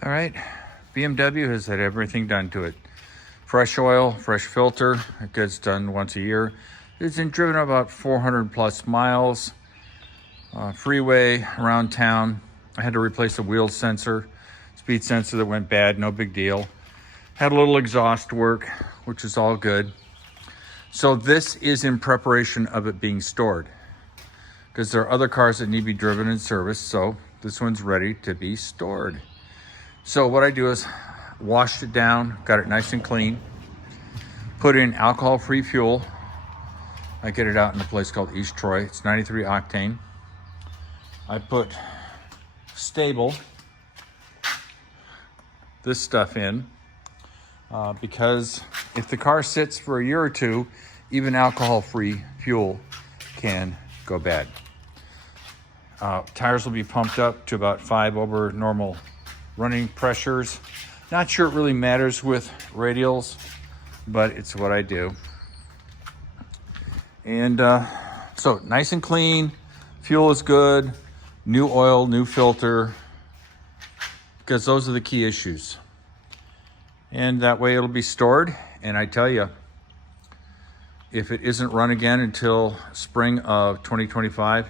All right, BMW has had everything done to it. Fresh oil, fresh filter, it gets done once a year. It's been driven about 400 plus miles, freeway, around town. I had to replace a wheel sensor, speed sensor that went bad, no big deal. Had a little exhaust work, which is all good. So this is in preparation of it being stored, because there are other cars that need to be driven and serviced, so this one's ready to be stored. So what I do is washed it down, got it nice and clean, put in alcohol-free fuel. I get it out in a place called East Troy. It's 93 octane. I put stable, this stuff in, because if the car sits for a year or two, even alcohol-free fuel can go bad. Tires will be pumped up to about 5 over normal running pressures. Not sure it really matters with radials, but it's what I do. And so nice and clean, fuel is good, new oil, new filter, because those are the key issues. And that way it'll be stored. And I tell you, if it isn't run again until spring of 2025,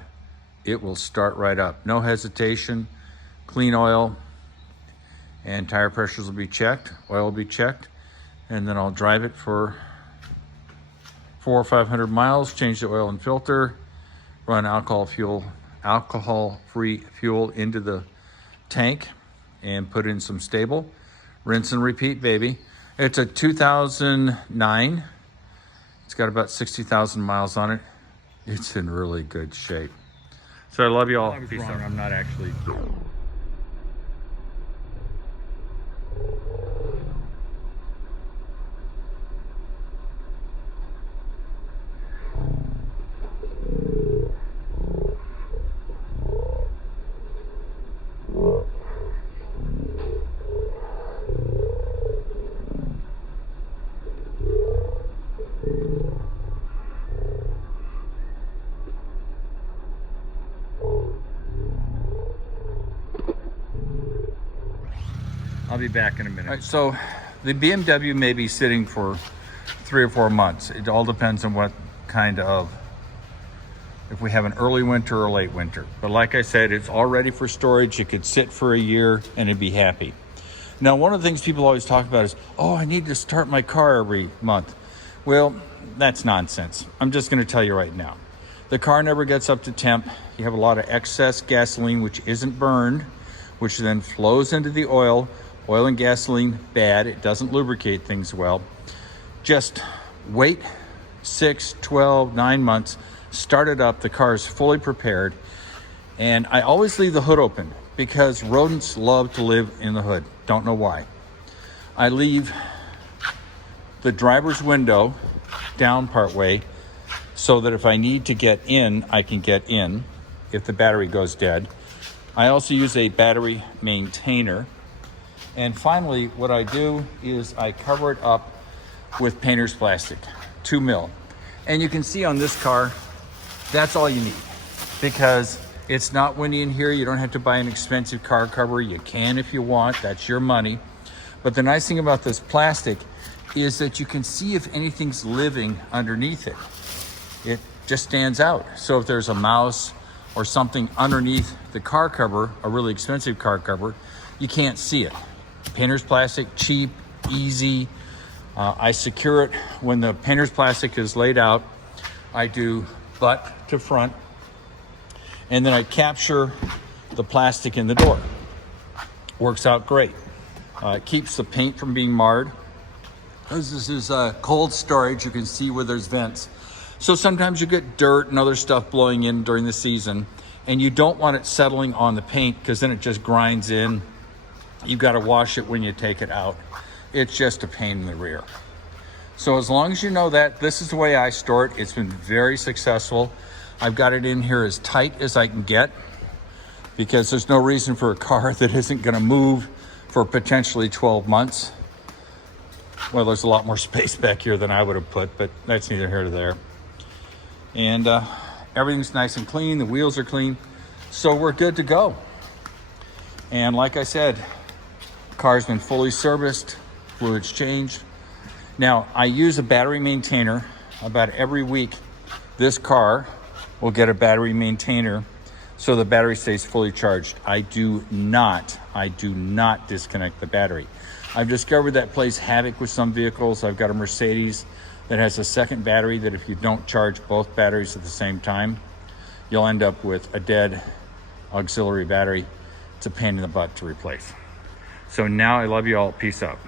it will start right up. No hesitation, clean oil, and tire pressures will be checked, oil will be checked, and then I'll drive it for 400 or 500 miles, change the oil and filter, run alcohol-free fuel into the tank, and put in some stable. Rinse and repeat, baby. It's a 2009. It's got about 60,000 miles on it. It's in really good shape. So I love you all. Peace out. I'm not actually. I'll be back in a minute. All right, so the BMW may be sitting for 3 or 4 months. It all depends on what kind of, if we have an early winter or late winter. But like I said, it's all ready for storage. It could sit for a year and it'd be happy. Now, one of the things people always talk about is, oh, I need to start my car every month. Well, that's nonsense. I'm just gonna tell you right now. The car never gets up to temp. You have a lot of excess gasoline, which isn't burned, which then flows into the oil. Oil and gasoline, bad. It doesn't lubricate things well. Just wait 6, 12, 9 months, start it up. The car is fully prepared. And I always leave the hood open because rodents love to live in the hood. Don't know why. I leave the driver's window down part way so that if I need to get in, I can get in if the battery goes dead. I also use a battery maintainer. And finally, what I do is I cover it up with painter's plastic, 2 mil. And you can see on this car, that's all you need, because it's not windy in here. You don't have to buy an expensive car cover. You can if you want, that's your money. But the nice thing about this plastic is that you can see if anything's living underneath it. It just stands out. So if there's a mouse or something underneath the car cover, a really expensive car cover, you can't see it. Painter's plastic, cheap, easy. I secure it when the painter's plastic is laid out. I do butt to front, and then I capture the plastic in the door. Works out great. It keeps the paint from being marred. As this is cold storage, you can see where there's vents. So sometimes you get dirt and other stuff blowing in during the season, and you don't want it settling on the paint because then it just grinds in. You've got to wash it when you take it out. It's just a pain in the rear. So as long as you know that, this is the way I store it. It's been very successful. I've got it in here as tight as I can get because there's no reason for a car that isn't going to move for potentially 12 months. Well, there's a lot more space back here than I would have put, but that's neither here nor there. And everything's nice and clean. The wheels are clean. So we're good to go. And like I said, Car's been fully serviced, fluids changed. Now, I use a battery maintainer about every week. This car will get a battery maintainer so the battery stays fully charged. I do not disconnect the battery. I've discovered that plays havoc with some vehicles. I've got a Mercedes that has a second battery that if you don't charge both batteries at the same time, you'll end up with a dead auxiliary battery. It's a pain in the butt to replace. So now I love you all. Peace out.